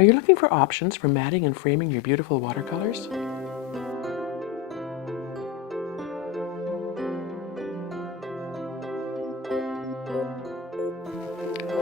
Are you looking for options for matting and framing your beautiful watercolors?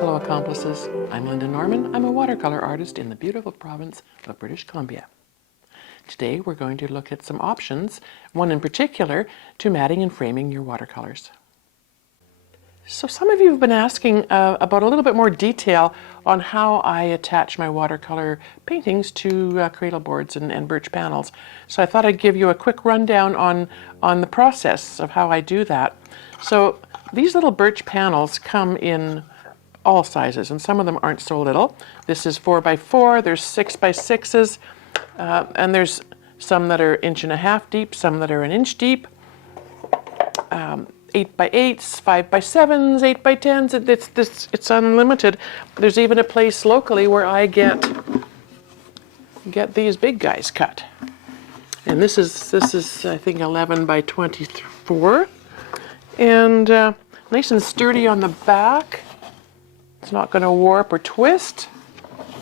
Hello Accomplices, I'm Lynda Norman. I'm a watercolor artist in the beautiful province of British Columbia. Today we're going to look at some options, one in particular, to matting and framing your watercolors. So some of you have been asking about a little bit more detail on how I attach my watercolor paintings to cradle boards and birch panels. So I thought I'd give you a quick rundown on the process of how I do that. So these little birch panels come in all sizes, and some of them aren't so little. This is 4x4, there's 6x6s, and there's some that are 1.5 inches deep, some that are 1 inch deep. 8x8s, 5x7s, 8x10s, it's unlimited. There's even a place locally where I get these big guys cut. And this is I think 11x24. And nice and sturdy on the back. It's not going to warp or twist.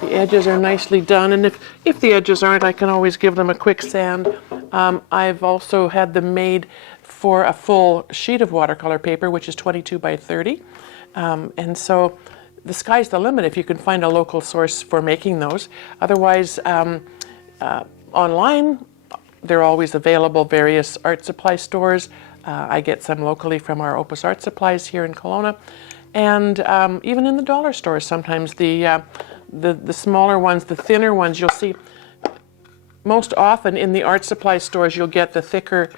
The edges are nicely done, and if the edges aren't, I can always give them a quick sand. I've also had them made for a full sheet of watercolor paper, which is 22x30. And so the sky's the limit if you can find a local source for making those. Otherwise, online, they're always available, various art supply stores. I get some locally from our Opus Art Supplies here in Kelowna. And even in the dollar stores, sometimes the smaller ones, the thinner ones, you'll see most often in the art supply stores, you'll get the thicker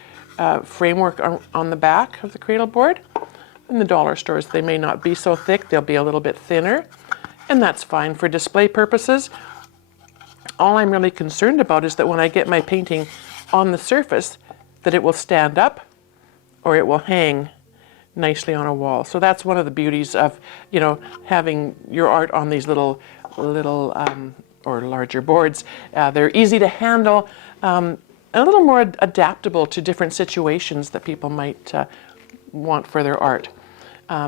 framework on the back of the cradle board. In the dollar stores, they may not be so thick, they'll be a little bit thinner, and that's fine for display purposes. All I'm really concerned about is that when I get my painting on the surface, that it will stand up or it will hang nicely on a wall. So that's one of the beauties of, you know, having your art on these little or larger boards. They're easy to handle, a little more adaptable to different situations that people might want for their art.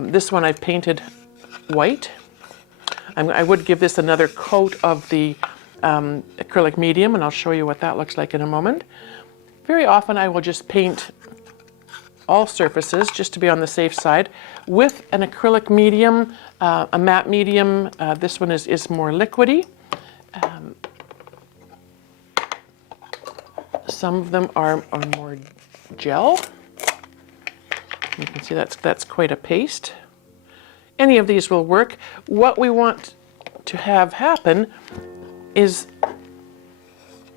This one I've painted white. I would give this another coat of the acrylic medium, and I'll show you what that looks like in a moment. Very often I will just paint all surfaces, just to be on the safe side, with an acrylic medium, a matte medium. This one is more liquidy. Some of them are more gel. You can see that's quite a paste. Any of these will work. What we want to have happen is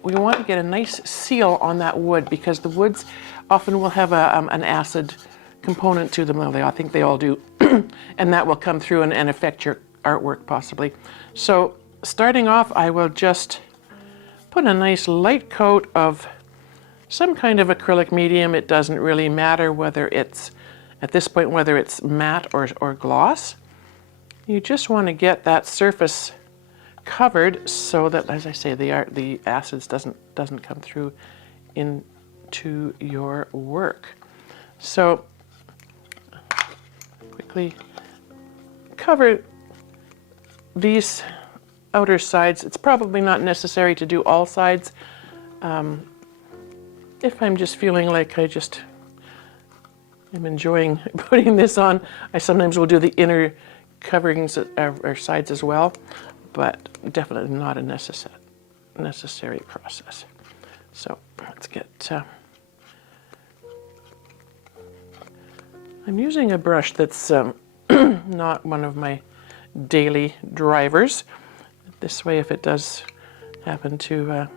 we want to get a nice seal on that wood, because the woods often will have an acid component to them. Well, I think they all do. And that will come through and affect your artwork possibly. So starting off, I will just put a nice light coat of some kind of acrylic medium. It doesn't really matter whether it's, at this point, whether it's matte or gloss. You just want to get that surface covered so that, as I say, the acids doesn't come through into your work. So quickly cover these outer sides. It's probably not necessary to do all sides. If I'm just feeling like I just am enjoying putting this on, I sometimes will do the inner coverings or sides as well, but definitely not a necessary process. So let's get, I'm using a brush that's not one of my daily drivers. This way, if it does happen to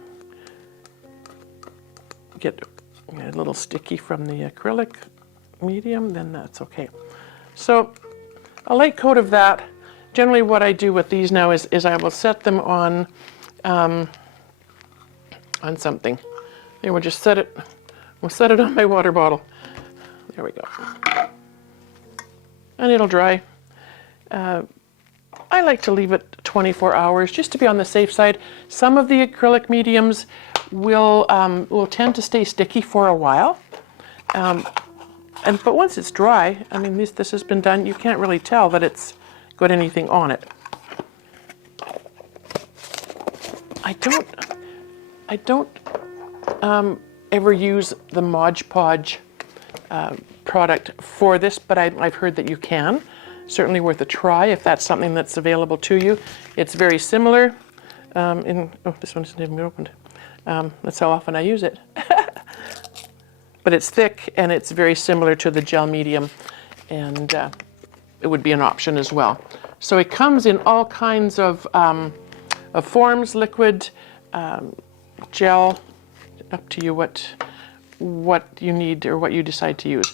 get a little sticky from the acrylic medium, then that's okay. So a light coat of that. Generally what I do with these now is I will set them on something. And we'll just set it on my water bottle. There we go. And it'll dry. I like to leave it 24 hours just to be on the safe side. Some of the acrylic mediums will tend to stay sticky for a while. But once it's dry, I mean, this has been done, you can't really tell that it's got anything on it. I don't ever use the Mod Podge product for this, but I've heard that you can. Certainly worth a try if that's something that's available to you. It's very similar. This one isn't even opened. That's how often I use it. But it's thick and it's very similar to the gel medium, and it would be an option as well. So it comes in all kinds of forms, liquid, gel, up to you what you need or what you decide to use.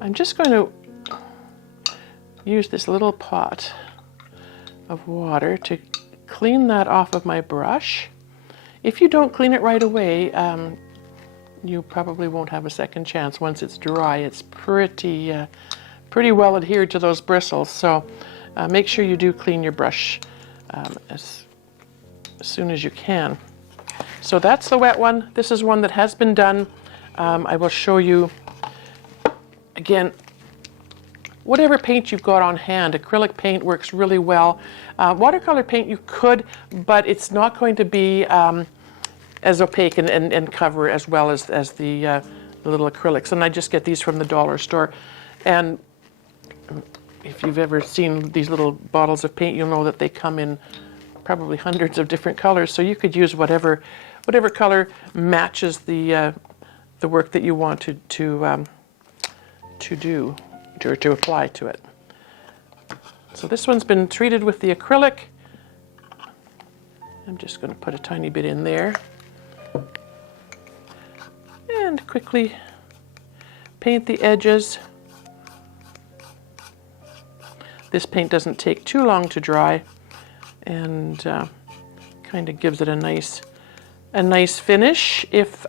I'm just going to use this little pot of water to clean that off of my brush. If you don't clean it right away, you probably won't have a second chance. Once it's dry, it's pretty well adhered to those bristles. So make sure you do clean your brush as soon as you can. So that's the wet one. This is one that has been done. I will show you again. Whatever paint you've got on hand, acrylic paint works really well. Watercolor paint you could, but it's not going to be as opaque and cover as well as the little acrylics. And I just get these from the dollar store. And if you've ever seen these little bottles of paint, you'll know that they come in probably hundreds of different colors. So you could use whatever color matches the work that you want to do. To apply to it. So this one's been treated with the acrylic. I'm just going to put a tiny bit in there and quickly paint the edges. This paint doesn't take too long to dry and kind of gives it a nice finish. If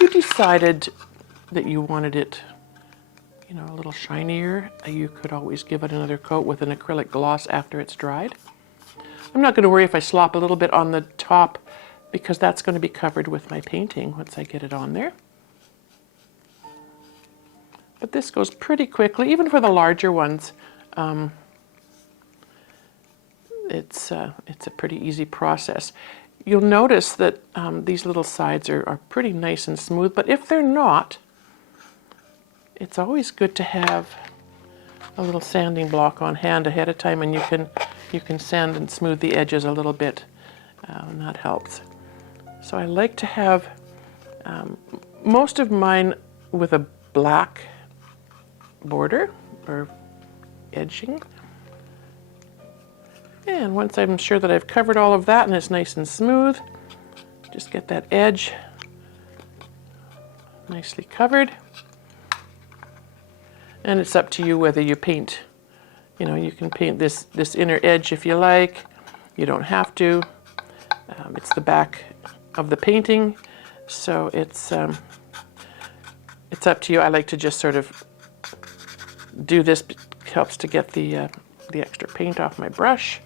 you decided that you wanted it a little shinier, you could always give it another coat with an acrylic gloss after it's dried. I'm not going to worry if I slop a little bit on the top because that's going to be covered with my painting once I get it on there. But this goes pretty quickly, even for the larger ones. It's a pretty easy process. You'll notice that these little sides are pretty nice and smooth, but if they're not, it's always good to have a little sanding block on hand ahead of time, and you can sand and smooth the edges a little bit, and that helps. So I like to have most of mine with a black border or edging. And once I'm sure that I've covered all of that and it's nice and smooth, just get that edge nicely covered. And it's up to you whether you paint, you can paint this inner edge if you like. You don't have to. It's the back of the painting, so it's up to you. I like to just sort of do this. It helps to get the extra paint off my brush.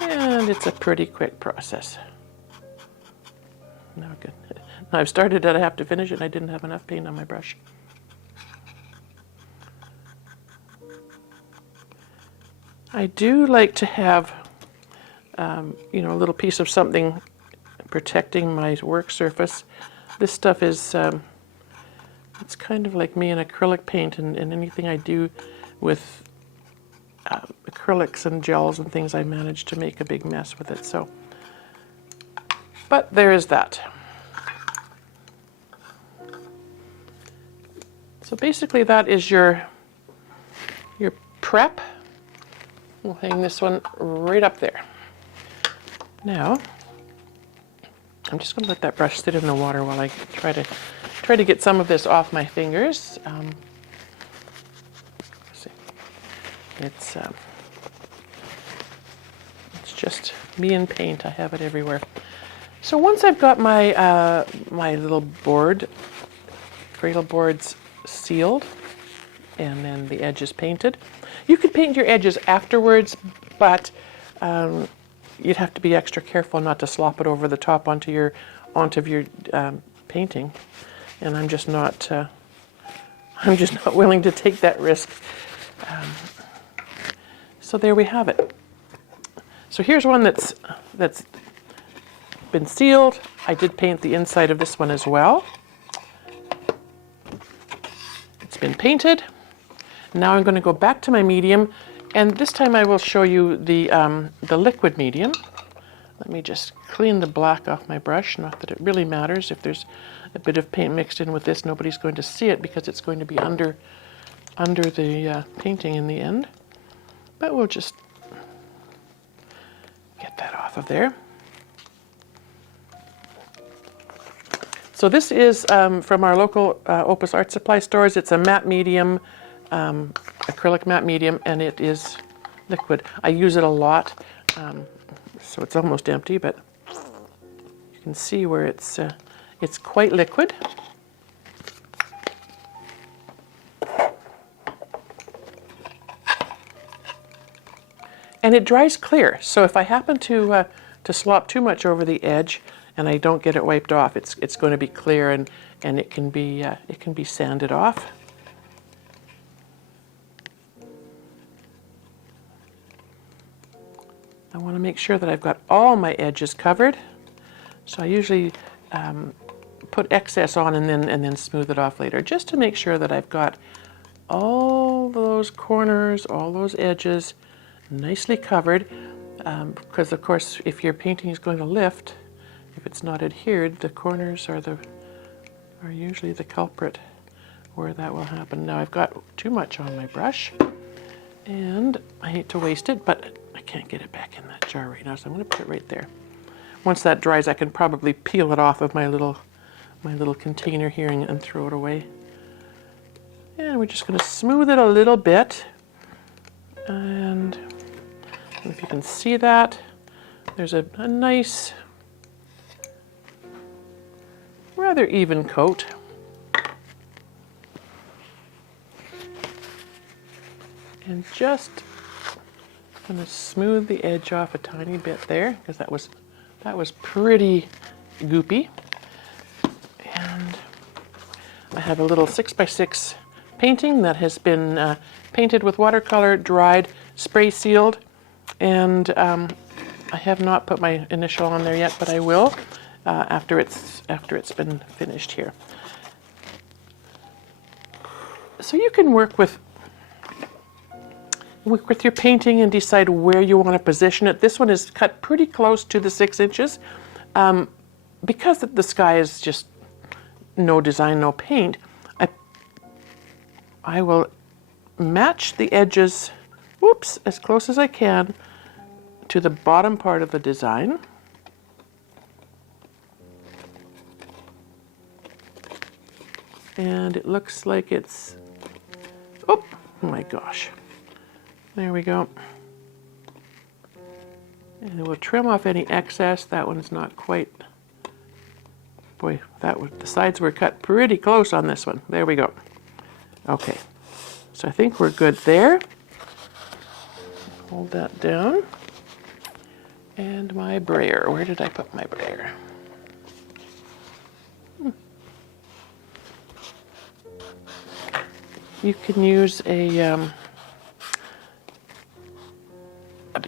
And it's a pretty quick process. No good. I've started it, I have to finish it, and I didn't have enough paint on my brush. I do like to have, a little piece of something protecting my work surface. This stuff is, it's kind of like me in acrylic paint, and anything I do with acrylics and gels and things, I manage to make a big mess with it. So, but there is that. So basically that is your prep. We'll hang this one right up there. Now, I'm just going to let that brush sit in the water while I try to get some of this off my fingers. See. It's just me and paint. I have it everywhere. So once I've got my my little cradle boards sealed, and then the edges painted. You could paint your edges afterwards, but you'd have to be extra careful not to slop it over the top onto your painting. And I'm just not willing to take that risk. So there we have it. So here's one that's been sealed. I did paint the inside of this one as well. It's been painted. Now I'm going to go back to my medium, and this time I will show you the liquid medium. Let me just clean the black off my brush. Not that it really matters. If there's a bit of paint mixed in with this, nobody's going to see it because it's going to be under the painting in the end. But we'll just get that off of there. So this is from our local Opus Art Supply stores. It's a matte medium, acrylic matte medium, and it is liquid. I use it a lot, so it's almost empty, but you can see where it's quite liquid. And it dries clear, so if I happen to slop too much over the edge and I don't get it wiped off, it's going to be clear, and it can be sanded off. I want to make sure that I've got all my edges covered, so I usually put excess on and then smooth it off later, just to make sure that I've got all those corners, all those edges nicely covered, because of course if your painting is going to lift, if it's not adhered, the corners are usually the culprit where that will happen. Now I've got too much on my brush, and I hate to waste it, but I can't get it back in that jar right now, so I'm going to put it right there. Once that dries, I can probably peel it off of my little container here and throw it away. And we're just going to smooth it a little bit, and if you can see that, there's a nice, rather even coat. And just going to smooth the edge off a tiny bit there, because that was pretty goopy. And I have a little 6x6 painting that has been painted with watercolor, dried, spray sealed, and I have not put my initial on there yet, but I will after it's been finished here. So you can work with your painting and decide where you want to position it. This one is cut pretty close to the 6 inches. Because the sky is just no design, no paint, I will match the edges, as close as I can to the bottom part of the design. And it looks like it's, oh my gosh. There we go. And we'll trim off any excess. That one's not quite, boy, the sides were cut pretty close on this one. There we go. Okay, so I think we're good there. Hold that down. And my brayer, where did I put my brayer? You can use a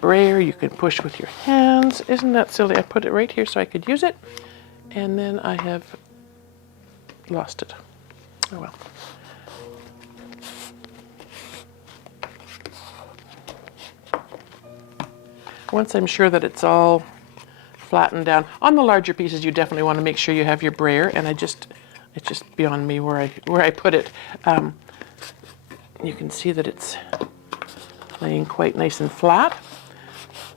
brayer. You can push with your hands. Isn't that silly? I put it right here so I could use it, and then I have lost it. Oh well. Once I'm sure that it's all flattened down, on the larger pieces you definitely want to make sure you have your brayer, and it's just beyond me where I put it. You can see that it's laying quite nice and flat.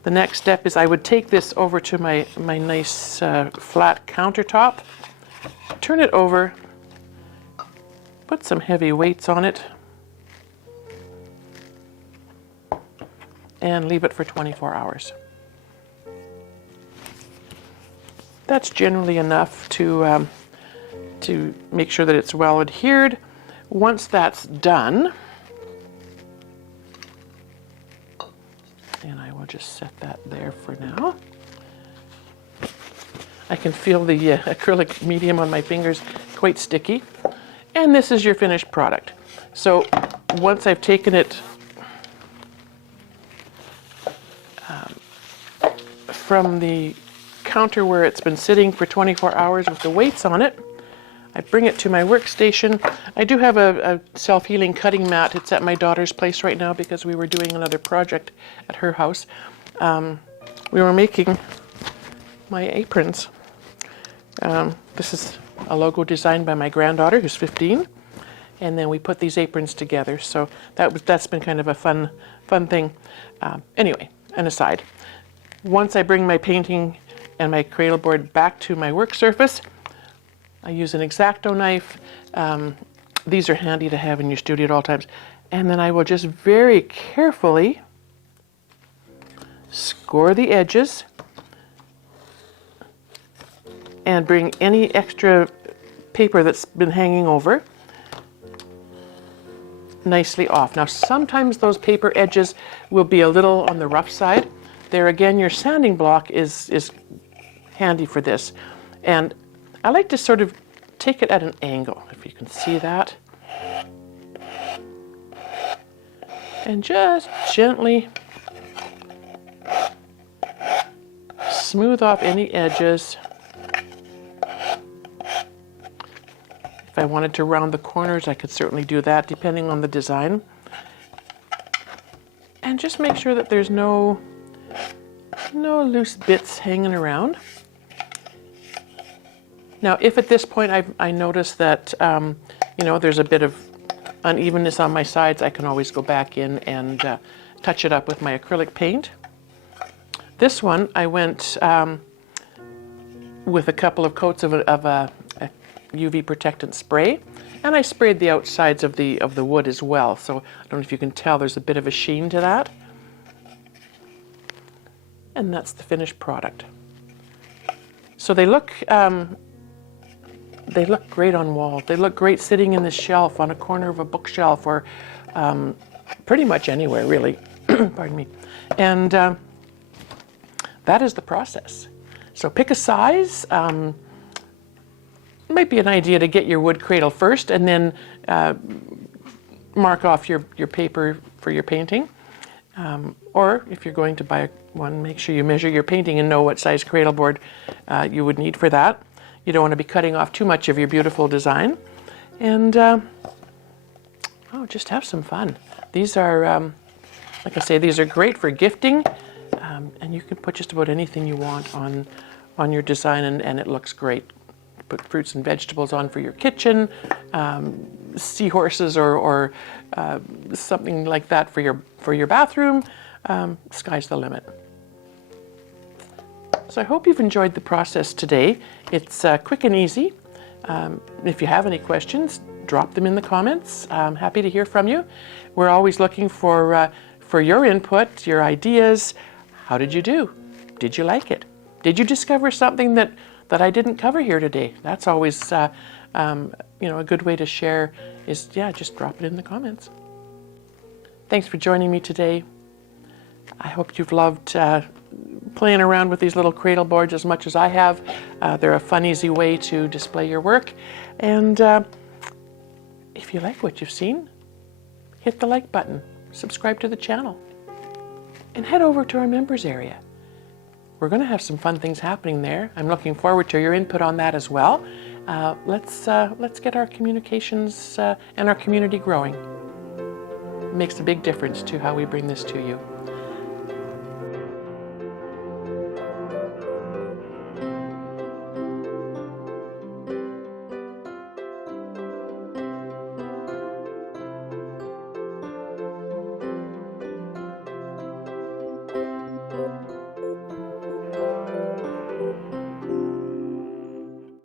The next step is I would take this over to my nice flat countertop, turn it over, put some heavy weights on it, and leave it for 24 hours. That's generally enough to make sure that it's well adhered. Once that's done, and I will just set that there for now. I can feel the acrylic medium on my fingers, quite sticky. And this is your finished product. So once I've taken it from the counter where it's been sitting for 24 hours with the weights on it. I bring it to my workstation. I do have a self-healing cutting mat. It's at my daughter's place right now because we were doing another project at her house. We were making my aprons. This is a logo designed by my granddaughter, who's 15. And then we put these aprons together. So that's been kind of a fun thing. Anyway, an aside. Once I bring my painting and my cradle board back to my work surface, I use an X-Acto knife. These are handy to have in your studio at all times. And then I will just very carefully score the edges and bring any extra paper that's been hanging over nicely off. Now sometimes those paper edges will be a little on the rough side. There again, your sanding block is handy for this. And I like to sort of take it at an angle, if you can see that. And just gently smooth off any edges. If I wanted to round the corners, I could certainly do that, depending on the design. And just make sure that there's no loose bits hanging around. Now, if at this point I notice that, there's a bit of unevenness on my sides, I can always go back in and touch it up with my acrylic paint. This one, I went with a couple of coats of a UV protectant spray, and I sprayed the outsides of the wood as well. So I don't know if you can tell, there's a bit of a sheen to that. And that's the finished product. So they look great on walls. They look great sitting in the shelf, on a corner of a bookshelf, or pretty much anywhere, really. Pardon me. And that is the process. So pick a size. Might be an idea to get your wood cradle first, and then mark off your paper for your painting. Or if you're going to buy one, make sure you measure your painting and know what size cradle board you would need for that. You don't want to be cutting off too much of your beautiful design. And just have some fun. These are, like I say, these are great for gifting, and you can put just about anything you want on your design, and it looks great. Put fruits and vegetables on for your kitchen, seahorses or something like that for your bathroom. Sky's the limit. So I hope you've enjoyed the process today. It's quick and easy. If you have any questions, drop them in the comments. I'm happy to hear from you. We're always looking for your input, your ideas. How did you do? Did you like it? Did you discover something that I didn't cover here today? That's always a good way to share is, just drop it in the comments. Thanks for joining me today. I hope you've loved playing around with these little cradle boards as much as I have. They're a fun, easy way to display your work. And if you like what you've seen, hit the like button, subscribe to the channel, and head over to our members area. We're going to have some fun things happening there. I'm looking forward to your input on that as well. Let's get our communications and our community growing. It makes a big difference to how we bring this to you.